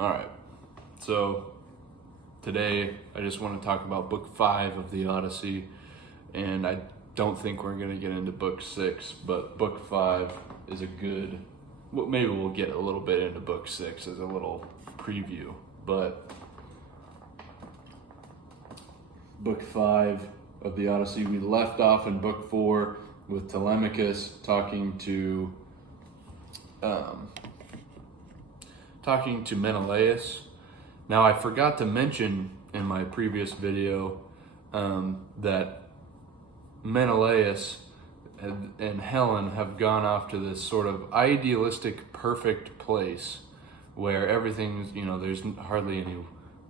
All right, so today I just want to talk about book 5 of the Odyssey, and I don't think we're going to get into book 6, but book 5 is a good, well, maybe we'll get a little bit into book 6 as a little preview, but book 5 of the Odyssey, we left off in book 4 with Telemachus talking to Menelaus. Now, I forgot to mention in my previous video that Menelaus and Helen have gone off to this sort of idealistic, perfect place where everything's, there's hardly any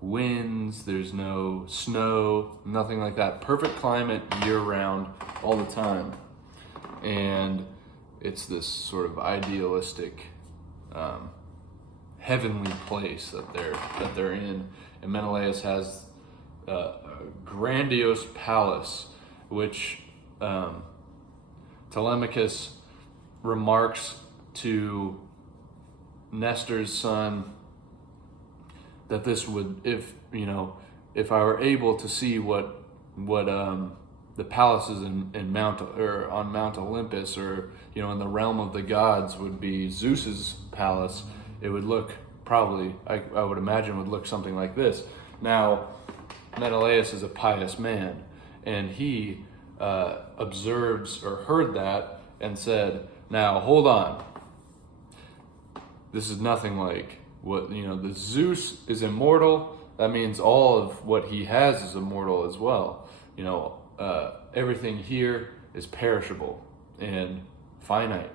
winds, there's no snow, nothing like that. Perfect climate year-round, all the time. And it's this sort of idealistic, heavenly place that they're in. And Menelaus has a grandiose palace, which Telemachus remarks to Nestor's son that this would, if I were able to see what the palaces on Mount Olympus, or in the realm of the gods, would be Zeus's palace, it would look probably, I would imagine, would look something like this. Now, Menelaus is a pious man, and he observes or heard that and said, "Now hold on. This is nothing like what the Zeus is immortal. That means all of what he has is immortal as well. Everything here is perishable and finite."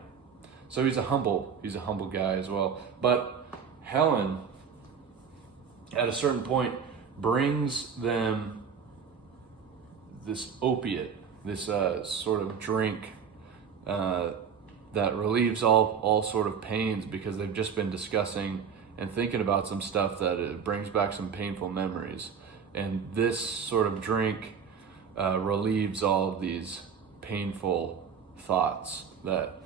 So he's a humble guy as well. But Helen, at a certain point, brings them this opiate, this sort of drink that relieves all sort of pains, because they've just been discussing and thinking about some stuff that it brings back some painful memories. And this sort of drink relieves all of these painful thoughts that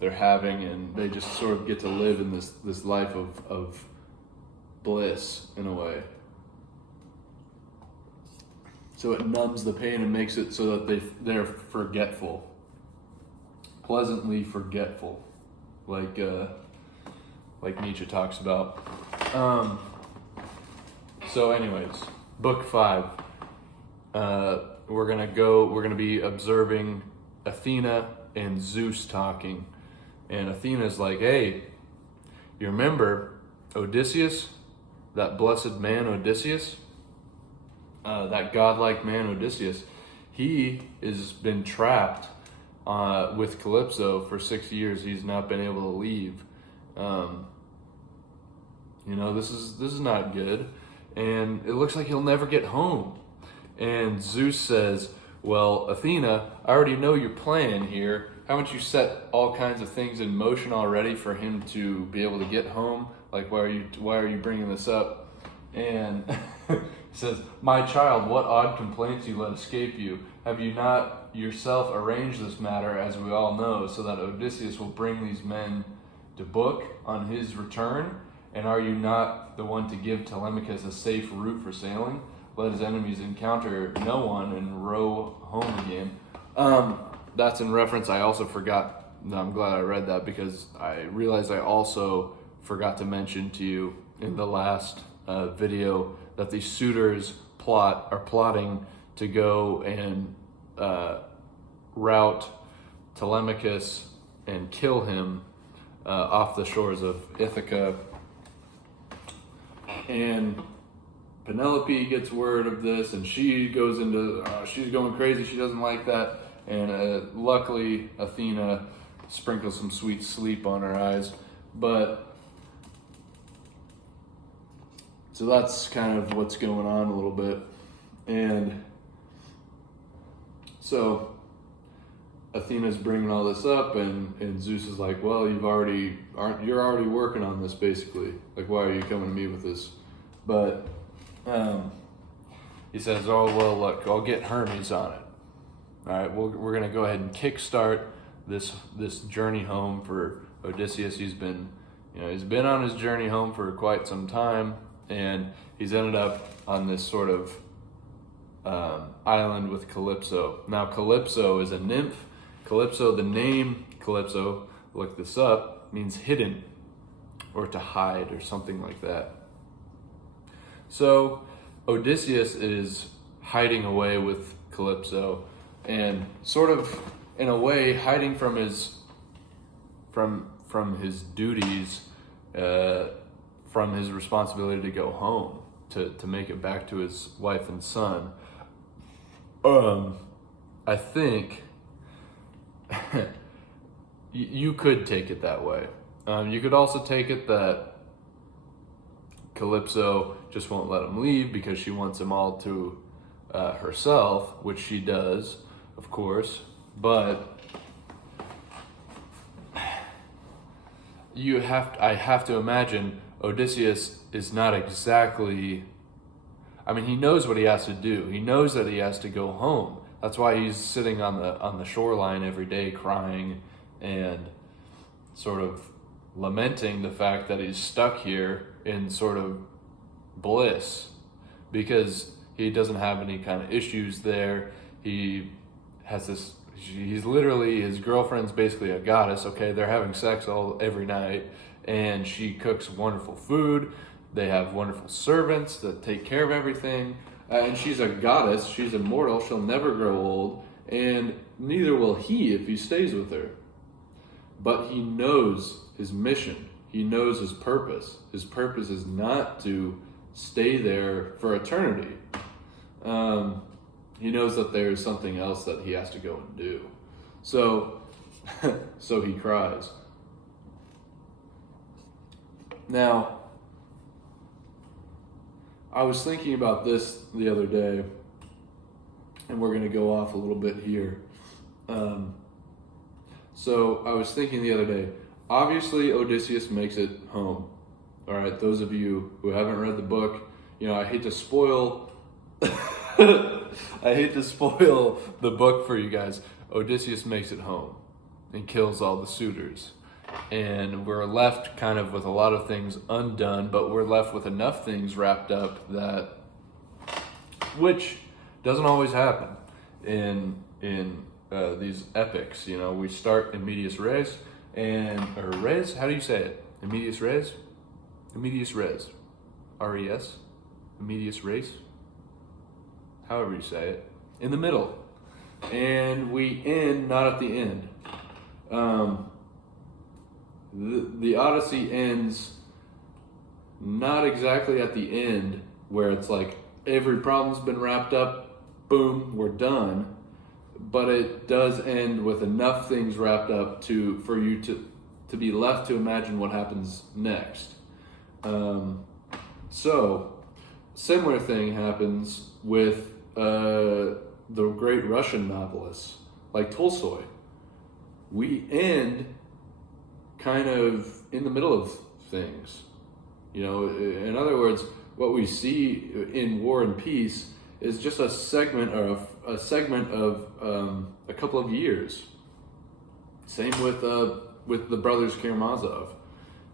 they're having, and they just sort of get to live in this life of bliss in a way. So it numbs the pain and makes it so that they're forgetful, pleasantly forgetful, like Nietzsche talks about. So anyways, book 5. We're gonna be observing Athena and Zeus talking. And Athena's like, "Hey, you remember Odysseus? That blessed man Odysseus? That godlike man Odysseus? He has been trapped with Calypso for 6 years. He's not been able to leave. This is not good. And it looks like he'll never get home." And Zeus says, "Well, Athena, I already know your plan here. Haven't you set all kinds of things in motion already for him to be able to get home? Like, why are you bringing this up?" And he says, "My child, what odd complaints you let escape you. Have you not yourself arranged this matter, as we all know, so that Odysseus will bring these men to book on his return? And are you not the one to give Telemachus a safe route for sailing? Let his enemies encounter no one and row home again." That's in reference, I also forgot, I'm glad I read that, because I realized I also forgot to mention to you in the last video that the suitors are plotting to go and rout Telemachus and kill him off the shores of Ithaca. And Penelope gets word of this, and she goes into, she's going crazy. She doesn't like that. And luckily, Athena sprinkles some sweet sleep on her eyes. But so that's kind of what's going on a little bit. And so Athena's bringing all this up, and Zeus is like, "Well, you're already working on this, basically. Like, why are you coming to me with this?" But he says, "Oh, well, look, I'll get Hermes on it. All right, we're going to go ahead and kickstart this journey home for Odysseus. He's been He's been on his journey home for quite some time, and he's ended up on this sort of island with Calypso. Now, Calypso is a nymph. Calypso, the name Calypso, look this up, means hidden or to hide or something like that. So Odysseus is hiding away with Calypso and sort of, in a way, hiding from his duties, from his responsibility to go home, to make it back to his wife and son. I think you could take it that way. You could also take it that Calypso just won't let him leave because she wants him all to herself, which she does, of course. But I have to imagine Odysseus is not exactly. I mean, he knows what he has to do. He knows that he has to go home. That's why he's sitting on the shoreline every day, crying and sort of lamenting the fact that he's stuck here in sort of bliss, because he doesn't have any kind of issues there. He has this. He's literally, his girlfriend's basically a goddess. Okay, they're having sex every night, and she cooks wonderful food. They have wonderful servants that take care of everything. And she's a goddess. She's immortal. She'll never grow old. And neither will he if he stays with her. But he knows his mission. He knows his purpose. His purpose is not to stay there for eternity. He knows that there's something else that he has to go and do. So he cries. Now, I was thinking about this the other day, and we're going to go off a little bit here. So I was thinking the other day, obviously Odysseus makes it home. All right, those of you who haven't read the book, I hate to spoil the book for you guys. Odysseus makes it home and kills all the suitors. And we're left kind of with a lot of things undone, but we're left with enough things wrapped up which doesn't always happen in these epics. We start in medias res, or res, how do you say it? In medias res? In medias res. R-E-S? In medias res? However you say it. In the middle. And we end not at the end. The Odyssey ends not exactly at the end where it's like every problem's been wrapped up, boom, we're done. But it does end with enough things wrapped up for you to be left to imagine what happens next. So, similar thing happens with the great Russian novelists like Tolstoy. We end kind of in the middle of things. In other words, what we see in War and Peace is just a segment of a couple of years. Same with the brothers Karamazov.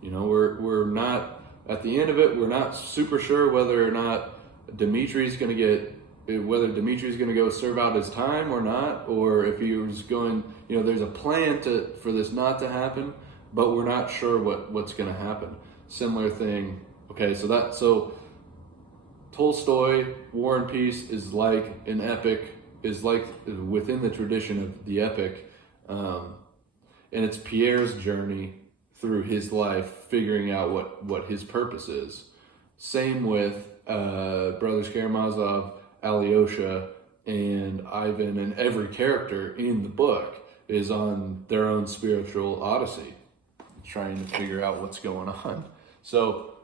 We're not at the end of it. We're not super sure whether or not Dimitri's going to go serve out his time or not, or if he was going. There's a plan for this not to happen, but we're not sure what's going to happen. Similar thing. Okay, so Tolstoy, War and Peace is like an epic, is like within the tradition of the epic, and it's Pierre's journey through his life, figuring out what his purpose is. Same with Brothers Karamazov, Alyosha, and Ivan, and every character in the book is on their own spiritual odyssey, trying to figure out what's going on. So,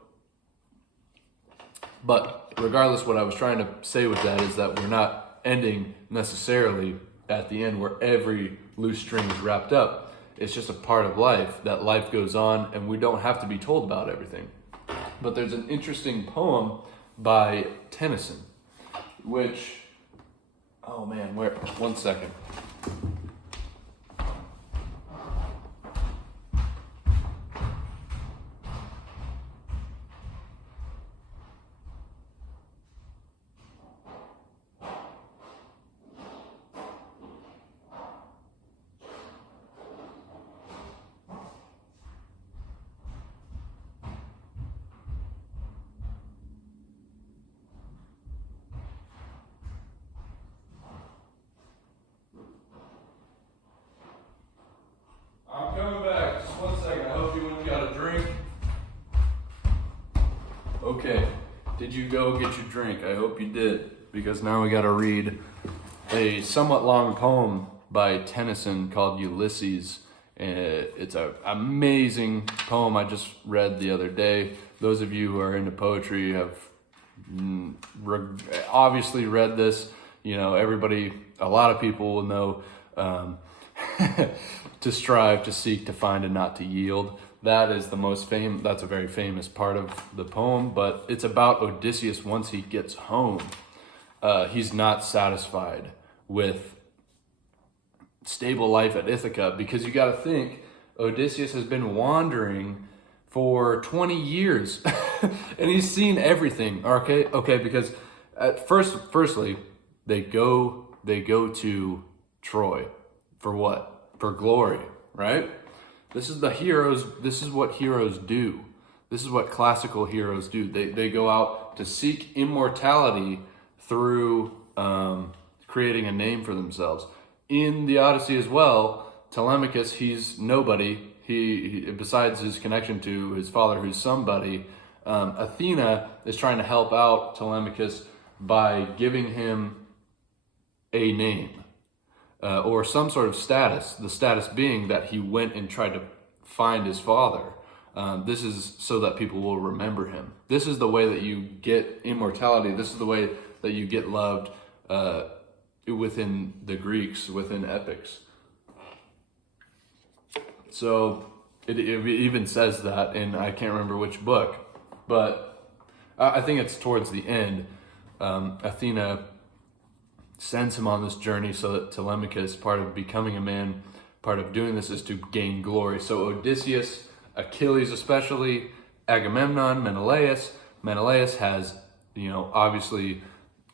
but regardless, what I was trying to say with that is that we're not ending necessarily at the end where every loose string is wrapped up. It's just a part of life, that life goes on, and we don't have to be told about everything. But there's an interesting poem by Tennyson, which, oh man, one second. Okay, did you go get your drink? I hope you did, because now we gotta read a somewhat long poem by Tennyson called Ulysses. It's an amazing poem I just read the other day. Those of you who are into poetry have obviously read this. You know, a lot of people will know to strive, to seek, to find, and not to yield. That is the most famous, that's a very famous part of the poem, but it's about Odysseus once he gets home. He's not satisfied with stable life at Ithaca, because you got to think Odysseus has been wandering for 20 years and he's seen everything. Okay, because firstly they go to Troy for what? For glory, right? This is what heroes do. This is what classical heroes do. They go out to seek immortality through creating a name for themselves. In the Odyssey as well, Telemachus, he's nobody. He besides his connection to his father, who's somebody. Athena is trying to help out Telemachus by giving him a name or some sort of status. The status being that he went and tried to find his father. This is so that people will remember him. This is the way that you get immortality. This is the way that you get loved within the Greeks, within epics. So it even says that in, I can't remember which book, but I think it's towards the end. Athena sends him on this journey so that Telemachus, part of becoming a man, part of doing this is to gain glory. So Odysseus, Achilles especially, Agamemnon, Menelaus. Menelaus has, obviously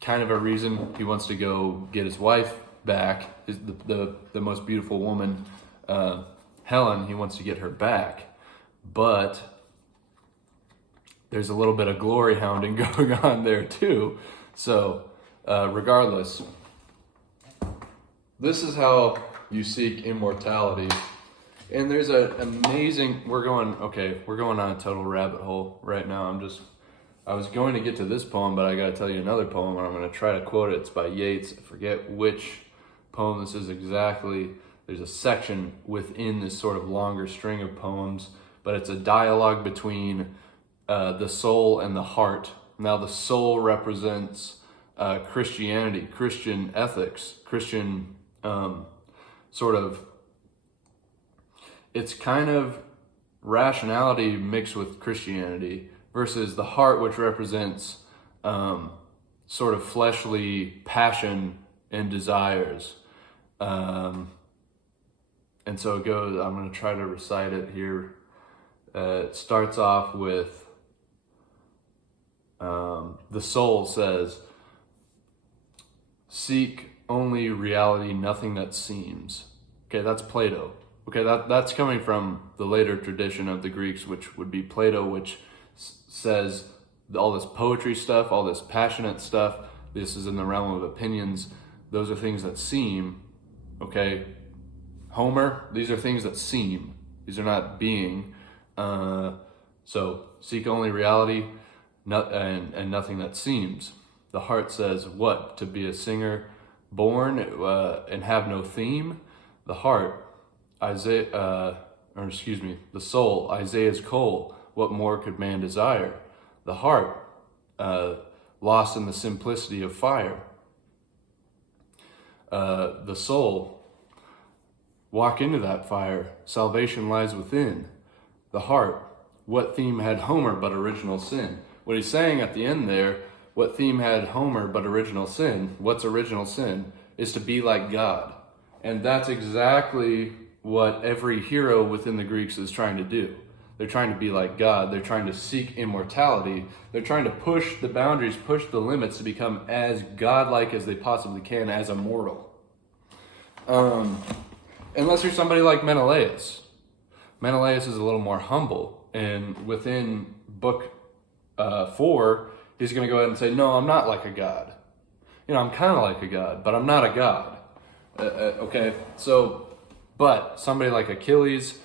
kind of a reason. He wants to go get his wife back, the most beautiful woman, Helen. He wants to get her back, but there's a little bit of glory hounding going on there too. So regardless, this is how you seek immortality. And there's an amazing, we're going on a total rabbit hole right now. I was going to get to this poem, but I got to tell you another poem, and I'm going to try to quote it. It's by Yeats. I forget which poem this is exactly. There's a section within this sort of longer string of poems, but it's a dialogue between the soul and the heart. Now, the soul represents Christianity, Christian ethics, Christian it's kind of rationality mixed with Christianity, versus the heart, which represents sort of fleshly passion and desires. And so it goes, I'm going to try to recite it here. It starts off with, the soul says, "Seek only reality, nothing that seems." Okay, that's Plato. Okay, that's coming from the later tradition of the Greeks, which would be Plato, which says all this poetry stuff, all this passionate stuff, this is in the realm of opinions. Those are things that seem, okay? Homer, these are things that seem. These are not being. So seek only reality and nothing that seems. The heart says, what? To be a singer born and have no theme? The heart, the soul, Isaiah's coal. What more could man desire? The heart, lost in the simplicity of fire. The soul, walk into that fire. Salvation lies within. The heart, what theme had Homer but original sin? What he's saying at the end there, what theme had Homer but original sin? What's original sin? Is to be like God. And that's exactly what every hero within the Greeks is trying to do. They're trying to be like God. They're trying to seek immortality. They're trying to push the boundaries, push the limits to become as godlike as they possibly can as a mortal. Unless you're somebody like Menelaus. Menelaus is a little more humble. And within book 4, he's going to go ahead and say, no, I'm not like a god. I'm kind of like a god, but I'm not a god. Okay, so, but somebody like Achilles,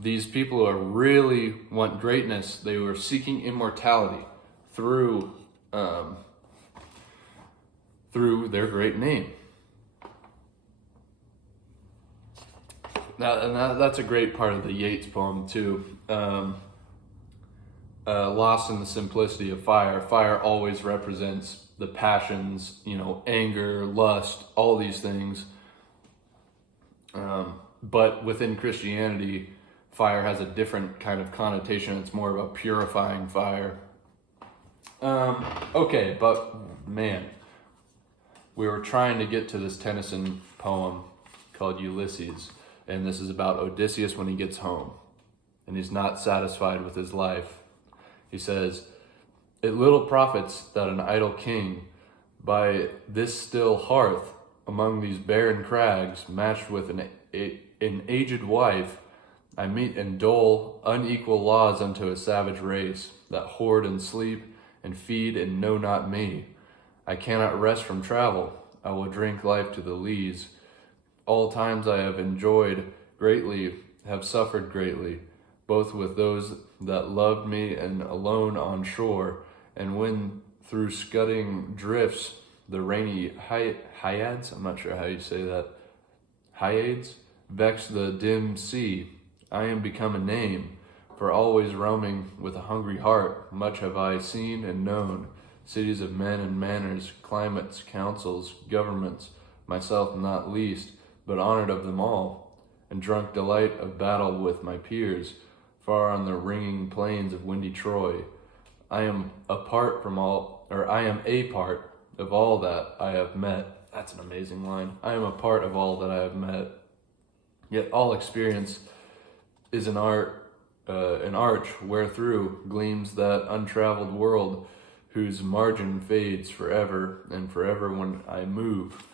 these people who really want greatness, they were seeking immortality through their great name. Now, and that's a great part of the Yeats poem too. Lost in the simplicity of fire. Fire always represents the passions, anger, lust, all these things. But within Christianity, fire has a different kind of connotation. It's more of a purifying fire. Okay, but man, we were trying to get to this Tennyson poem called Ulysses. And this is about Odysseus when he gets home and he's not satisfied with his life. He says, "It little profits that an idle king by this still hearth among these barren crags matched with an aged wife, I meet and dole unequal laws unto a savage race that hoard and sleep and feed and know not me. I cannot rest from travel. I will drink life to the lees. All times I have enjoyed greatly, have suffered greatly, both with those that loved me and alone on shore, and when through scudding drifts the rainy hyads, I'm not sure how you say that, hyades, vex the dim sea. I am become a name, for always roaming with a hungry heart. Much have I seen and known, cities of men and manners, climates, councils, governments, myself not least, but honored of them all, and drunk delight of battle with my peers, far on the ringing plains of windy Troy. I am a part of all that I have met." That's an amazing line. "I am a part of all that I have met. Yet all experience is an arch wherethrough gleams that untraveled world, whose margin fades forever and forever when I move.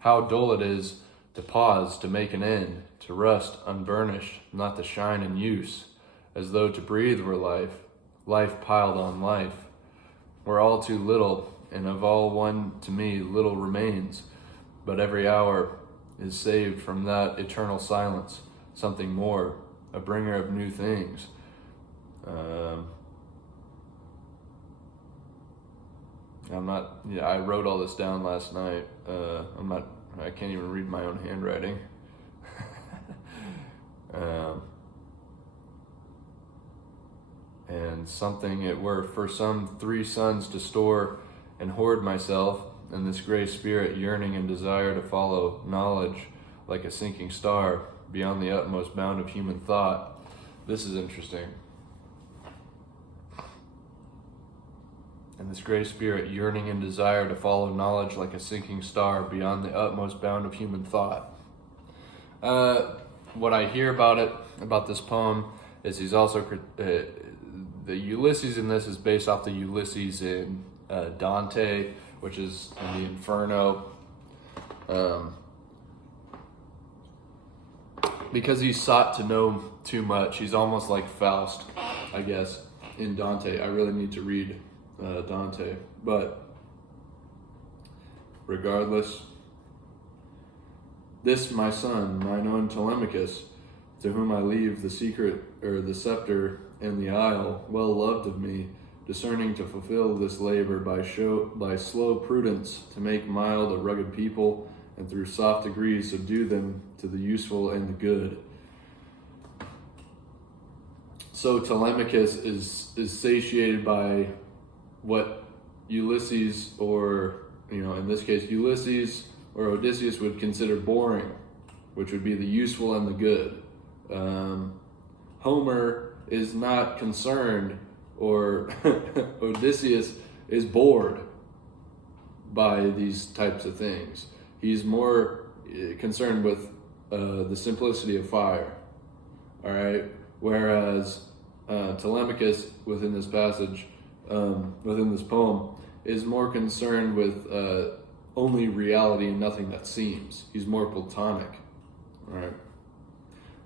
How dull it is to pause, to make an end, to rust unburnished, not to shine in use, as though to breathe were life, life piled on life. We're all too little, and of all one to me little remains, but every hour is saved from that eternal silence, something more, a bringer of new things." I wrote all this down last night. I can't even read my own handwriting. And something it were for some 3 sons to store and hoard myself, and this gray spirit yearning and desire to follow knowledge like a sinking star beyond the utmost bound of human thought. This is interesting. And this gray spirit yearning and desire to follow knowledge like a sinking star beyond the utmost bound of human thought. What I hear about this poem is he's also, the Ulysses in this is based off the Ulysses in Dante, which is in the Inferno. Because he sought to know too much, he's almost like Faust, I guess, in Dante. I really need to read Dante, but regardless, this my son, mine own Telemachus, to whom I leave the secret or the scepter and the isle, well loved of me, discerning to fulfill this labor by slow prudence, to make mild a rugged people, and through soft degrees subdue them to the useful and the good. So Telemachus is satiated by what Ulysses, or in this case Ulysses or Odysseus, would consider boring, which would be the useful and the good. Homer is not concerned, or Odysseus is bored by these types of things. He's more concerned with the simplicity of fire. All right. Whereas Telemachus, within this passage, within this poem, is more concerned with only reality and nothing that seems. He's more platonic. All right.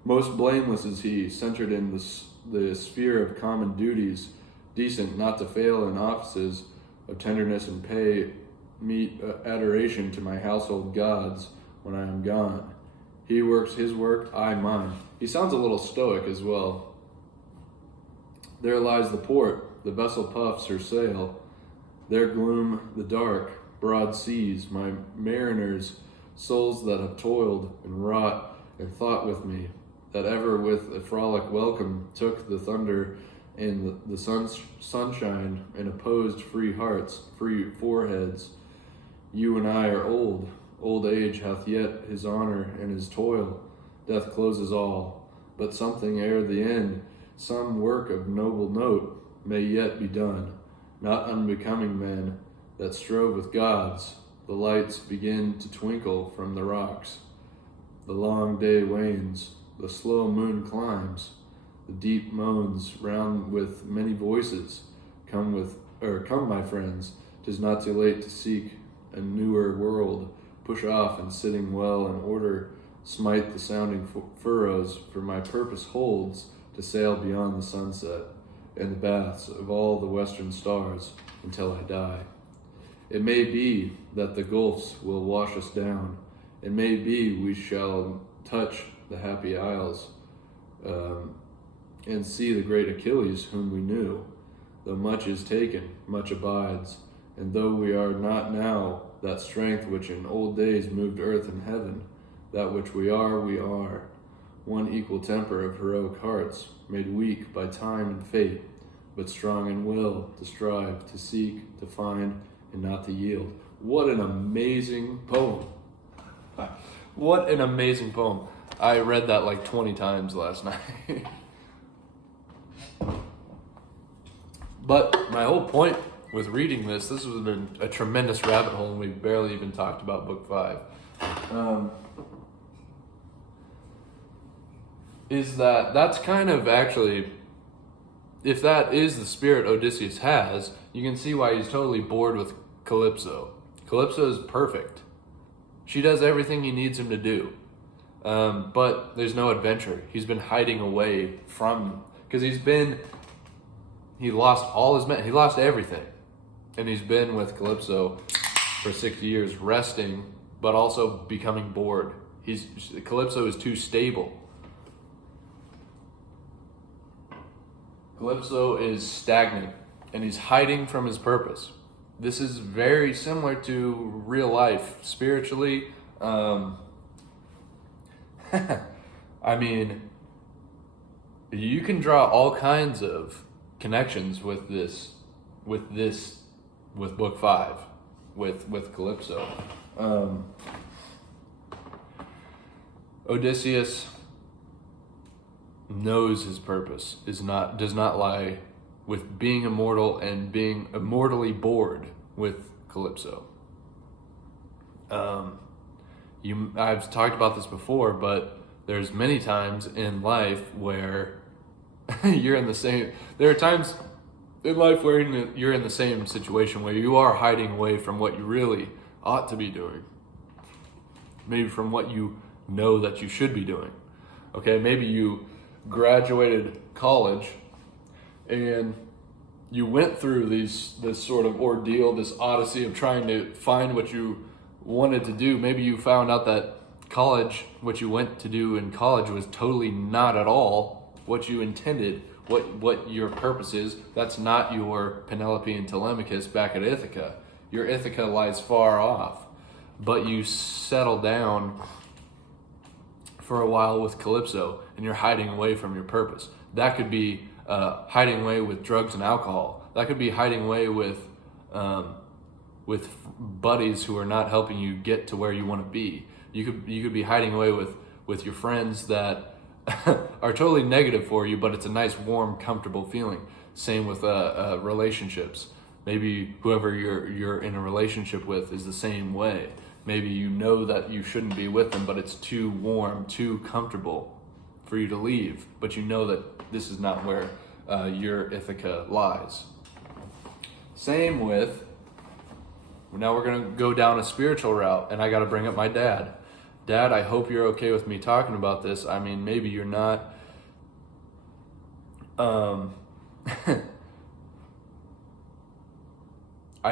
Most blameless is he, centered in the sphere of common duties, decent not to fail in offices of tenderness, and pay meet adoration to my household gods when I am gone. He works his work, I mine. He sounds a little stoic as well. There lies the port, the vessel puffs her sail. There gloom the dark, broad seas, my mariners, souls that have toiled and wrought and thought with me, that ever with a frolic welcome took the thunder and the sunshine and opposed free hearts, free foreheads. You and I are old. Old age hath yet his honor and his toil. Death closes all, but something ere the end, some work of noble note may yet be done, not unbecoming men that strove with gods. The lights begin to twinkle from the rocks. The long day wanes, the slow moon climbs, the deep moans round with many voices. Come, my friends, 'tis not too late to seek a newer world. Push off and sitting well in order, smite the sounding furrows, for my purpose holds to sail beyond the sunset and the baths of all the western stars until I die. It may be that the gulfs will wash us down. It may be we shall touch the happy isles and see the great Achilles whom we knew. Though much is taken, much abides, and though we are not now that strength which in old days moved earth and heaven, that which we are, one equal temper of heroic hearts, made weak by time and fate, but strong in will to strive, to seek, to find, and not to yield. What an amazing poem. What an amazing poem. I read that like 20 times last night. But my whole point with reading this has been a tremendous rabbit hole, and we barely even talked about book 5. Is that's kind of actually, if that is the spirit Odysseus has, you can see why he's totally bored with Calypso. Calypso is perfect. She does everything he needs him to do. But there's no adventure. He's been hiding away from, because he lost all his men, he lost everything. And he's been with Calypso for 6 years, resting, but also becoming bored. Calypso is too stable. Calypso is stagnant, and he's hiding from his purpose. This is very similar to real life, spiritually. I mean, you can draw all kinds of connections with book 5, with Calypso. Odysseus knows his purpose does not lie with being immortal and being immortally bored with Calypso. I've talked about this before, but there's many times in life where there are times in life where you're in the same situation where you are hiding away from what you really ought to be doing. Maybe from what you know that you should be doing. Okay, maybe you graduated college and you went through this sort of ordeal, this odyssey of trying to find what you wanted to do. Maybe you found out that college, what you went to do in college, was totally not at all what you intended, what your purpose is. That's not your Penelope and Telemachus back at Ithaca. Your Ithaca lies far off, but you settle down for a while with Calypso, and you're hiding away from your purpose. That could be hiding away with drugs and alcohol. That could be hiding away with buddies who are not helping you get to where you want to be. You could be hiding away with your friends that are totally negative for you, but it's a nice, warm, comfortable feeling. Same with relationships. Maybe whoever you're in a relationship with is the same way. Maybe you know that you shouldn't be with them, but it's too warm, too comfortable for you to leave. But you know that this is not where your Ithaca lies. Same with, now we're going to go down a spiritual route, and I got to bring up my dad. Dad, I hope you're okay with me talking about this. I mean, maybe you're not. I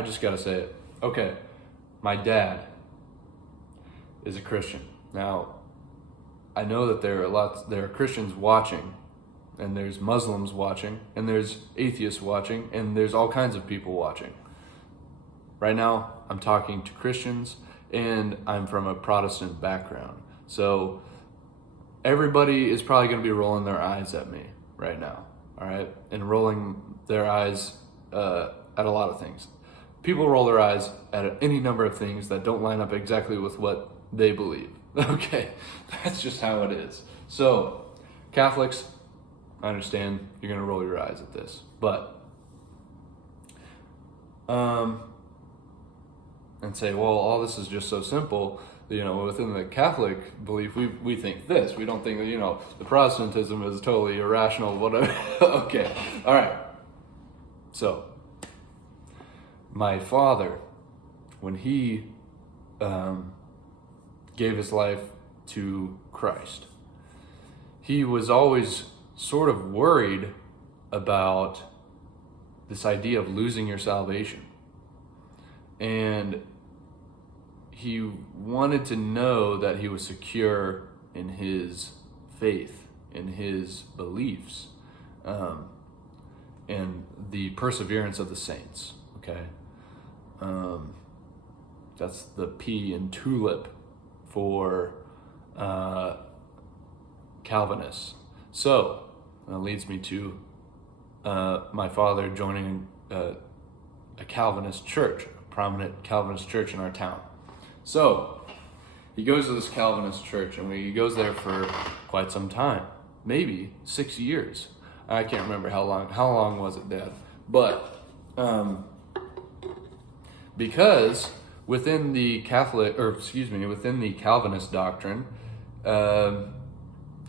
just got to say it. Okay, my dad is a Christian. Now, I know that there are Christians watching, and there's Muslims watching, and there's atheists watching, and there's all kinds of people watching. Right now, I'm talking to Christians, and I'm from a Protestant background. So everybody is probably going to be rolling their eyes at me right now, all right? And rolling their eyes at a lot of things. People roll their eyes at any number of things that don't line up exactly with what they believe. Okay, that's just how it is. So, Catholics, I understand you're going to roll your eyes at this, but and say, well, all this is just so simple. You know, within the Catholic belief, we think this. We don't think that, you know, the Protestantism is totally irrational, whatever. Okay, all right. So, my father, when he gave his life to Christ, he was always sort of worried about this idea of losing your salvation. And he wanted to know that he was secure in his faith, in his beliefs, and the perseverance of the saints, okay? That's the P in tulip for Calvinists. So, that leads me to my father joining a Calvinist church, a prominent Calvinist church in our town. So, he goes to this Calvinist church, and he goes there for quite some time, maybe 6 years. I can't remember how long. How long was it, Dad? But because within the within the Calvinist doctrine,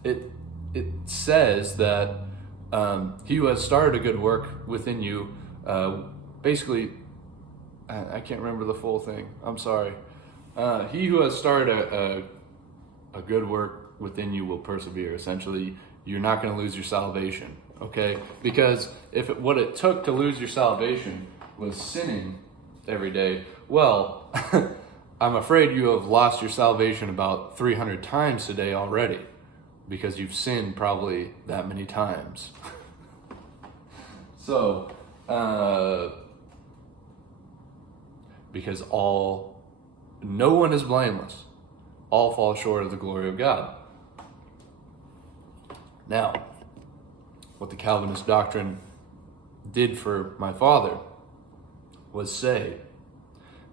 it says that he who has started a good work within you, basically, I can't remember the full thing. I'm sorry. He who has started a good work within you will persevere. Essentially, you're not going to lose your salvation, okay? Because what it took to lose your salvation was sinning every day, well, I'm afraid you have lost your salvation about 300 times today already, because you've sinned probably that many times. So, because no one is blameless. All fall short of the glory of God. Now, what the Calvinist doctrine did for my father was say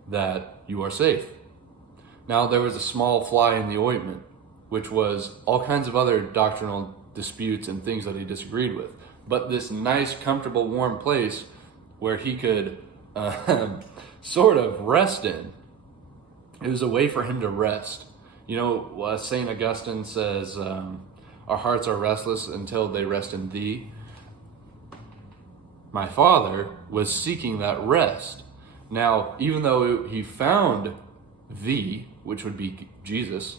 that you are safe. Now, there was a small fly in the ointment, which was all kinds of other doctrinal disputes and things that he disagreed with. But this nice, comfortable, warm place where he could sort of rest in, it was a way for him to rest. You know, St. Augustine says, our hearts are restless until they rest in thee. My father was seeking that rest. Now, even though he found thee, which would be Jesus,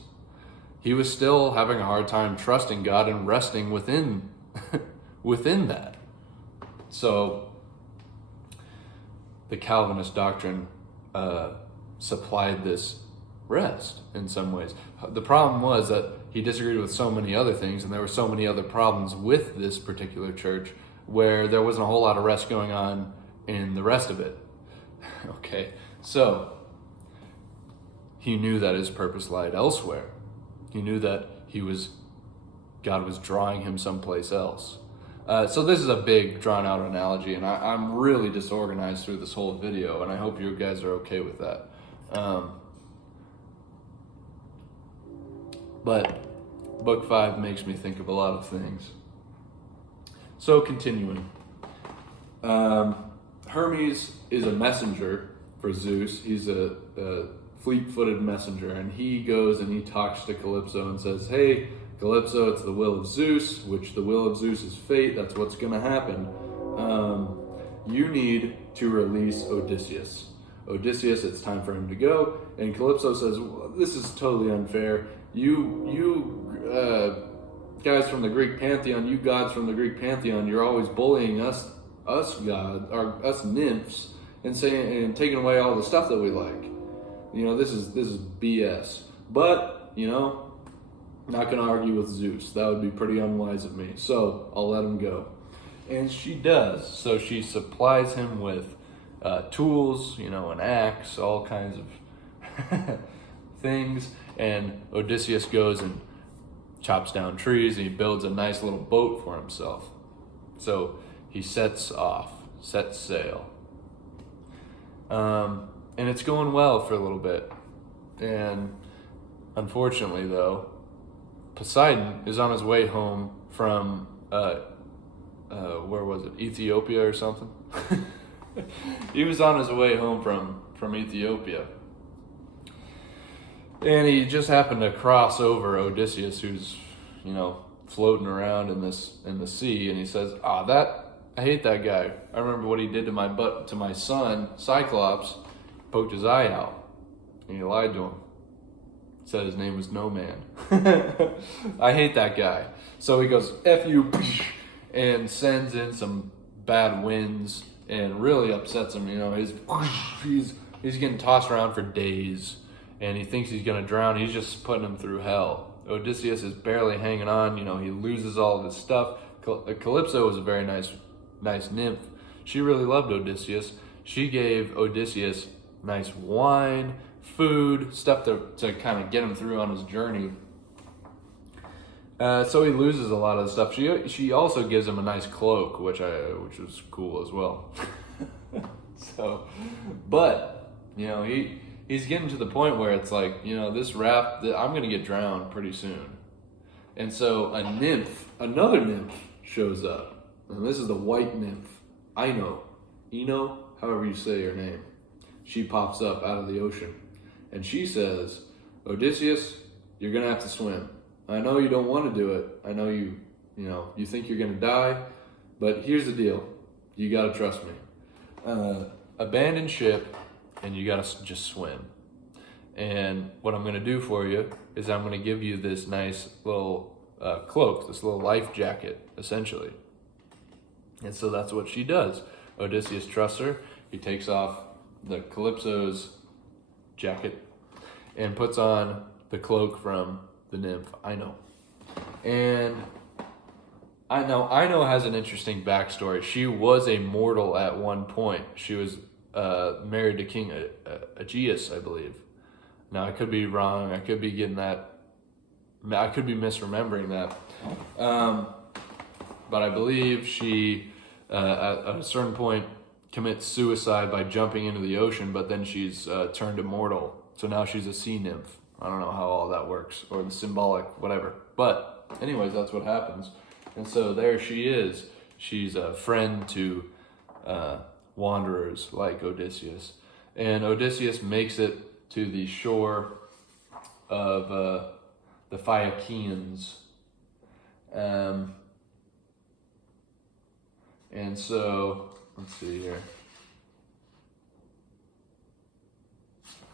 he was still having a hard time trusting God and resting within that. So, the Calvinist doctrine supplied this rest in some ways. The problem was that he disagreed with so many other things, and there were so many other problems with this particular church where there wasn't a whole lot of rest going on in the rest of it. Okay, so he knew that his purpose lied elsewhere. He knew that God was drawing him someplace else. So this is a big, drawn-out analogy, and I'm really disorganized through this whole video, and I hope you guys are okay with that. But Book 5 makes me think of a lot of things. So continuing. Hermes is a messenger for Zeus. He's a fleet-footed messenger, and he goes and he talks to Calypso and says, hey, Calypso, it's the will of Zeus, which the will of Zeus is fate. That's what's going to happen. You need to release Odysseus. Odysseus, it's time for him to go. And Calypso says, well, this is totally unfair. You guys from the Greek pantheon, you gods from the Greek pantheon, you're always bullying us nymphs, and taking away all the stuff that we like. You know, this is BS. But, you know, Not going to argue with Zeus. That would be pretty unwise of me. So I'll let him go. And she does. So she supplies him with tools, an axe, all kinds of things. And Odysseus goes and chops down trees, and he builds a nice little boat for himself. So he sets sail. And it's going well for a little bit. And unfortunately, though, Poseidon is on his way home from, where was it? Ethiopia or something? He was on his way home from Ethiopia. And he just happened to cross over Odysseus, who's, floating around in the sea. And he says, I hate that guy. I remember what he did to my son, Cyclops, poked his eye out. And he lied to him. Said his name was No Man. I hate that guy. So he goes, F you, and sends in some bad winds and really upsets him. He's getting tossed around for days, and he thinks he's going to drown. He's just putting him through hell. Odysseus is barely hanging on. He loses all of his stuff. Calypso was a very nice nymph. She really loved Odysseus. She gave Odysseus nice wine, food, stuff to kind of get him through on his journey. So he loses a lot of the stuff. She also gives him a nice cloak, which was cool as well. But he's getting to the point where it's like, this raft, I'm gonna get drowned pretty soon. And so another nymph shows up, and this is the white nymph, Ino, however you say her name. She pops up out of the ocean. And she says, Odysseus, you're going to have to swim. I know you don't want to do it. I know you think you're going to die. But here's the deal. You got to trust me. Abandon ship, and you got to just swim. And what I'm going to do for you is I'm going to give you this nice little cloak, this little life jacket, essentially. And so that's what she does. Odysseus trusts her. He takes off the Calypso's jacket and puts on the cloak from the nymph Ino. And Ino has an interesting backstory. She was a mortal at one point. She was married to King Aegeus, I believe. Now I could be wrong. I could be misremembering that. But I believe she at a certain point commits suicide by jumping into the ocean, but then she's turned immortal. So now she's a sea nymph. I don't know how all that works, or the symbolic, whatever. But anyways, that's what happens. And so there she is. She's a friend to wanderers like Odysseus. And Odysseus makes it to the shore of the Phaeacians. And so, let's see here.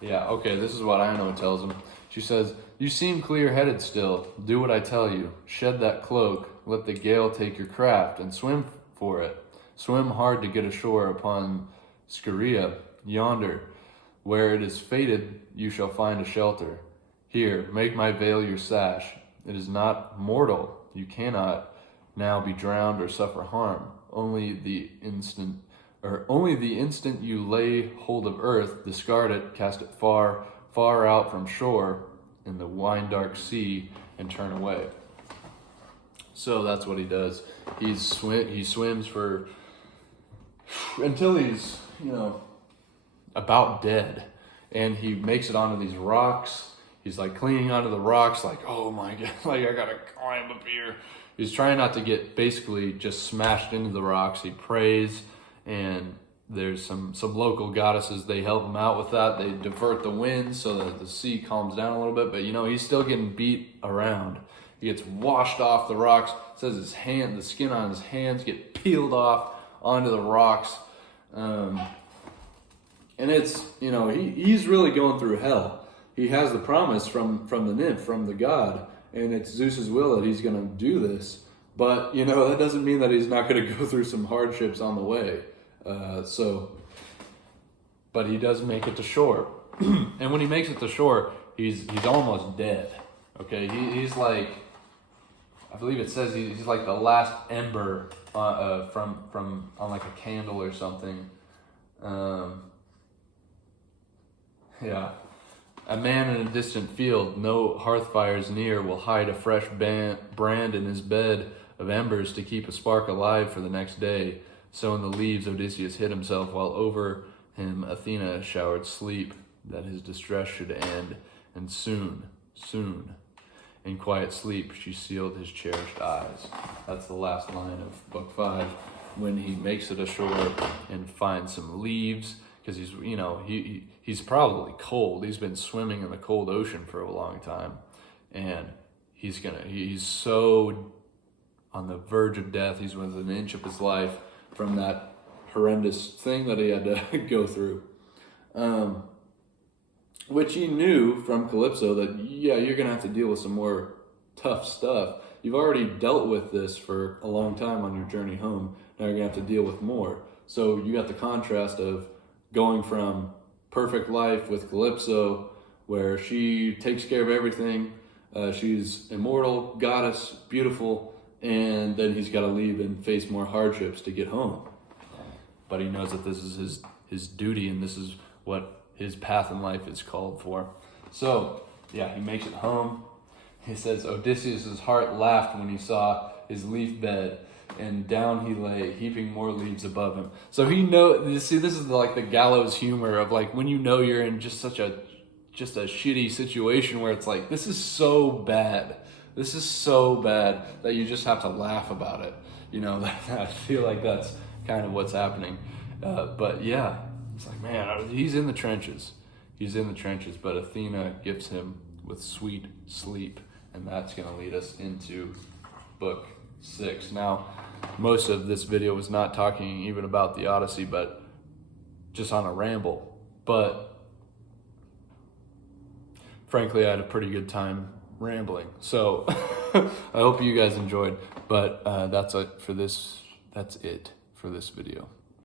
Yeah, okay, this is what Ino tells him. She says, you seem clear-headed still. Do what I tell you. Shed that cloak. Let the gale take your craft and swim for it. Swim hard to get ashore upon Scheria, yonder. Where it is fated, you shall find a shelter. Here, make my veil your sash. It is not mortal. You cannot now be drowned or suffer harm. Only the instant you lay hold of earth, discard it, cast it far, far out from shore in the wine-dark sea, and turn away. So that's what he does. He swims for until he's about dead, and he makes it onto these rocks. He's like clinging onto the rocks, like, oh my god, like I gotta climb up here. He's trying not to get basically just smashed into the rocks. He prays, and there's some local goddesses. They help him out with that. They divert the wind so that the sea calms down a little bit. But he's still getting beat around. He gets washed off the rocks. It says the skin on his hands get peeled off onto the rocks. And it's, he's really going through hell. He has the promise from the nymph, from the god, and it's Zeus's will that he's going to do this. But, that doesn't mean that he's not going to go through some hardships on the way. But he does make it to shore. And when he makes it to shore, he's almost dead. Okay, he's like, I believe it says he's like the last ember from on like a candle or something. Yeah. A man in a distant field, no hearth fires near, will hide a fresh brand in his bed of embers to keep a spark alive for the next day. So in the leaves Odysseus hid himself, while over him Athena showered sleep, that his distress should end. And soon, in quiet sleep, she sealed his cherished eyes. That's the last line of book 5. When he makes it ashore and finds some leaves, because he's probably cold. He's been swimming in the cold ocean for a long time, and he's so on the verge of death. He's within an inch of his life from that horrendous thing that he had to go through, which he knew from Calypso that, yeah, you're gonna have to deal with some more tough stuff. You've already dealt with this for a long time on your journey home. Now you're gonna have to deal with more. So you got the contrast of going from perfect life with Calypso, where she takes care of everything. She's immortal, goddess, beautiful, and then he's got to leave and face more hardships to get home. But he knows that this is his duty, and this is what his path in life is called for. So, yeah, he makes it home. He says, Odysseus' heart laughed when he saw his leaf bed, and down he lay, heaping more leaves above him. So this is like the gallows humor of like when you know you're in just a shitty situation where it's like, this is so bad. This is so bad that you just have to laugh about it. I feel like that's kind of what's happening. But yeah, it's like, man, he's in the trenches. He's in the trenches, but Athena gifts him with sweet sleep, and that's going to lead us into book 6. Now, most of this video was not talking even about the Odyssey, but just on a ramble. But frankly, I had a pretty good time rambling. So I hope you guys enjoyed. But that's it for this video.